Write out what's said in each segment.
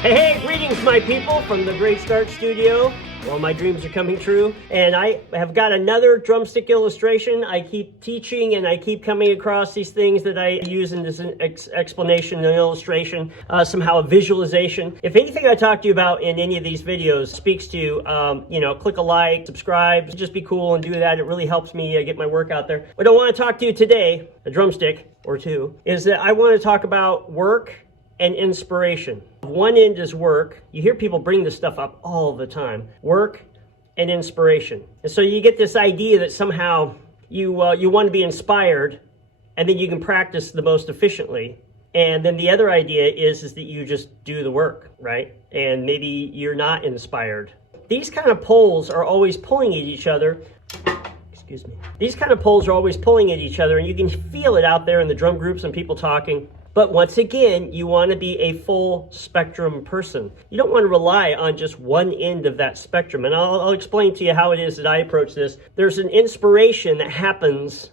Hey, greetings, my people, from the Great Start Studio. Well, my dreams are coming true, and I have got another drumstick illustration. I keep teaching, and I keep coming across these things that I use in this explanation and illustration, somehow a visualization. If anything I talk to you about in any of these videos speaks to you, click a like, subscribe, just be cool and do that. It really helps me get my work out there. What I want to talk to you today, a drumstick or two, is that I want to talk about work and inspiration. One end is work. You hear people bring this stuff up all the time. Work and inspiration. And so you get this idea that somehow you want to be inspired, and then you can practice the most efficiently. And then the other idea is that you just do the work, right? And maybe you're not inspired. These kind of poles are always pulling at each other. Excuse me. These kind of poles are always pulling at each other, and you can feel it out there in the drum groups and people talking. But once again, you want to be a full spectrum person. You don't want to rely on just one end of that spectrum. And I'll explain to you how it is that I approach this. There's an inspiration that happens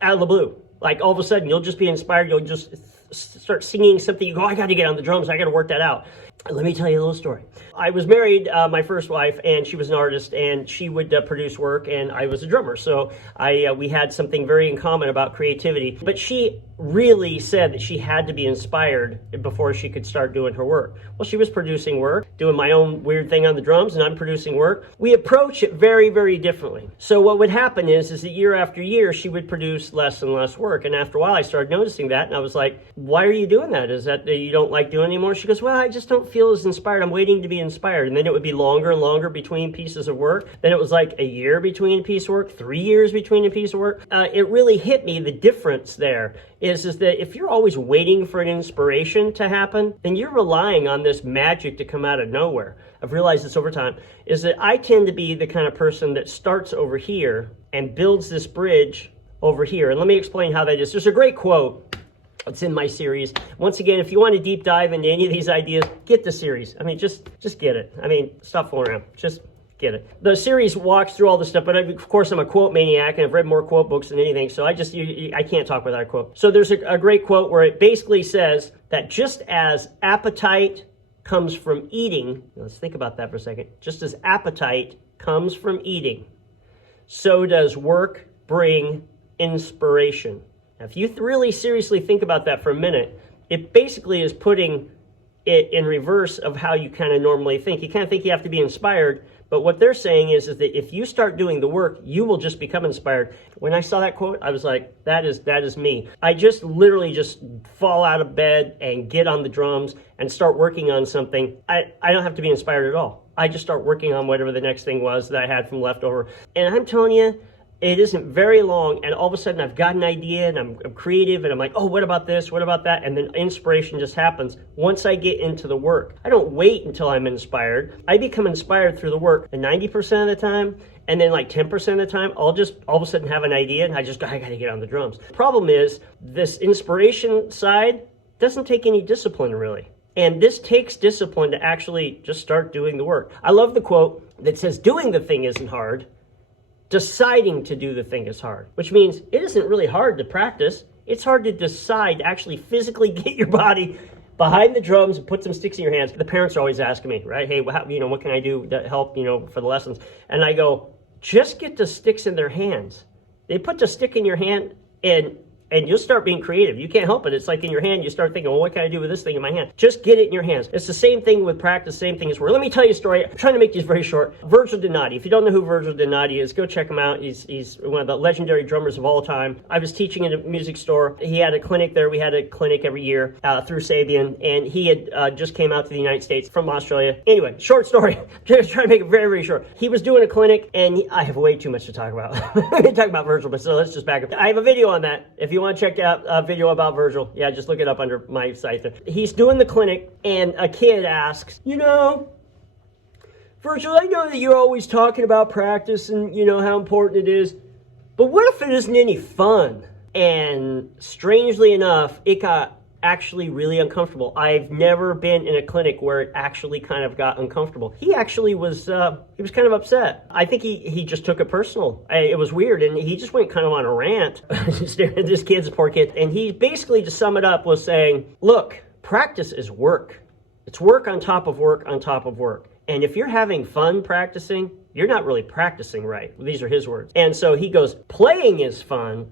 out of the blue. Like all of a sudden, you'll just be inspired. You'll just start singing something. You go, I got to get on the drums. I got to work that out. Let me tell you a little story. I was married, my first wife, and she was an artist, and she would produce work, and I was a drummer. So we had something very in common about creativity. But she really said that she had to be inspired before she could start doing her work. Well, she was producing work, doing my own weird thing on the drums, and I'm producing work. We approach it very, very differently. So what would happen is that year after year, she would produce less and less work. And after a while, I started noticing that, and I was like, why are you doing that? Is that you don't like doing anymore? She goes, well, I just don't feel as inspired. I'm waiting to be inspired. And then it would be longer and longer between pieces of work. Then it was like a year between a piece of work, 3 years between a piece of work. It really hit me, the difference there is that if you're always waiting for an inspiration to happen, then you're relying on this magic to come out of nowhere. I've realized this over time, is that I tend to be the kind of person that starts over here and builds this bridge over here. And let me explain how that is. There's a great quote. It's in my series. Once again, if you want to deep dive into any of these ideas, get the series. I mean, just get it. I mean, stop fooling around. Just get it. The series walks through all this stuff, but of course I'm a quote maniac and I've read more quote books than anything, so I can't talk without a quote. So there's a great quote where it basically says that just as appetite comes from eating, let's think about that for a second, just as appetite comes from eating, so does work bring inspiration. Now, if you really seriously think about that for a minute, it basically is putting it in reverse of how you kind of normally think. You kind of think you have to be inspired, but what they're saying is that if you start doing the work, you will just become inspired. When I saw that quote, I was like, that is me. I just literally just fall out of bed and get on the drums and start working on something. I don't have to be inspired at all. I just start working on whatever the next thing was that I had from leftover. And I'm telling you, it isn't very long, and all of a sudden I've got an idea, and I'm creative, and I'm like, oh, what about this? What about that? And then inspiration just happens once I get into the work. I don't wait until I'm inspired. I become inspired through the work, and 90% of the time, and then like 10% of the time, I'll just all of a sudden have an idea, and I got to get on the drums. The problem is, this inspiration side doesn't take any discipline, really. And this takes discipline to actually just start doing the work. I love the quote that says, doing the thing isn't hard. Deciding to do the thing is hard, which means it isn't really hard to practice. It's hard to decide to actually physically get your body behind the drums and put some sticks in your hands. The parents are always asking me, right? Hey, what can I do to help, for the lessons? And I go, just get the sticks in their hands. They put the stick in your hand and you'll start being creative. You can't help it. It's like in your hand, you start thinking, well, what can I do with this thing in my hand? Just get it in your hands. It's the same thing with practice, same thing as work. Let me tell you a story. I'm trying to make these very short. Virgil Donati. If you don't know who Virgil Donati is, go check him out. He's one of the legendary drummers of all time. I was teaching in a music store. He had a clinic there. We had a clinic every year through Sabian, and he had just came out to the United States from Australia. Anyway, short story. Just trying to make it very, very short. He was doing a clinic, and I have way too much to talk about. I can talk about Virgil, but so let's just back up. I have a video on that. If you want to check out a video about Virgil, yeah, just look it up under my site there. He's doing the clinic, and a kid asks, Virgil, I know that you're always talking about practice and, how important it is, but what if it isn't any fun? And strangely enough, it got actually really uncomfortable. I've never been in a clinic where it actually kind of got uncomfortable. He actually was, he was kind of upset. I think he just took it personal. It was weird, and he just went kind of on a rant. This kid's a poor kid. And he basically, to sum it up, was saying, look, practice is work. It's work on top of work on top of work. And if you're having fun practicing, you're not really practicing right. These are his words. And so he goes, playing is fun,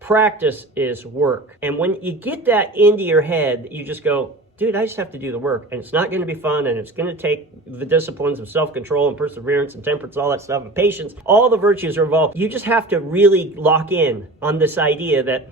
practice is work. And when you get that into your head, you just go, dude, I just have to do the work, and it's not going to be fun, and it's going to take the disciplines of self-control and perseverance and temperance, all that stuff, and patience. All the virtues are involved. You just have to really lock in on this idea that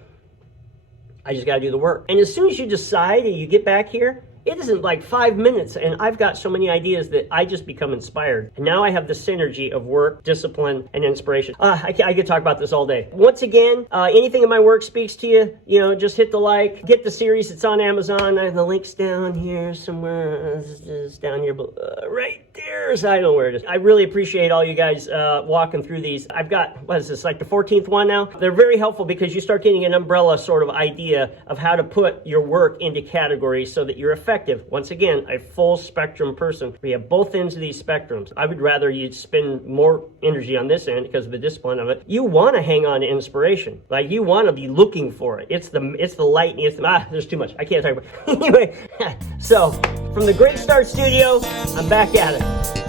I just got to do the work. And as soon as you decide and you get back here, it isn't like 5 minutes, and I've got so many ideas that I just become inspired. And now I have the synergy of work, discipline, and inspiration. I could talk about this all day. Once again, anything in my work speaks to you, you know, just hit the like, get the series. It's on Amazon. I have the links down here somewhere. It's down here, right there. So I don't know where it is. I really appreciate all you guys walking through these. I've got, what is this, like the 14th one now? They're very helpful because you start getting an umbrella sort of idea of how to put your work into categories so that you're effective. Once again, a full spectrum person. We have both ends of these spectrums. I would rather you spend more energy on this end because of the discipline of it. You want to hang on to inspiration. Like, you want to be looking for it. It's the lightning. There's too much. I can't talk about it. Anyway, so from the Great Start Studio, I'm back at it.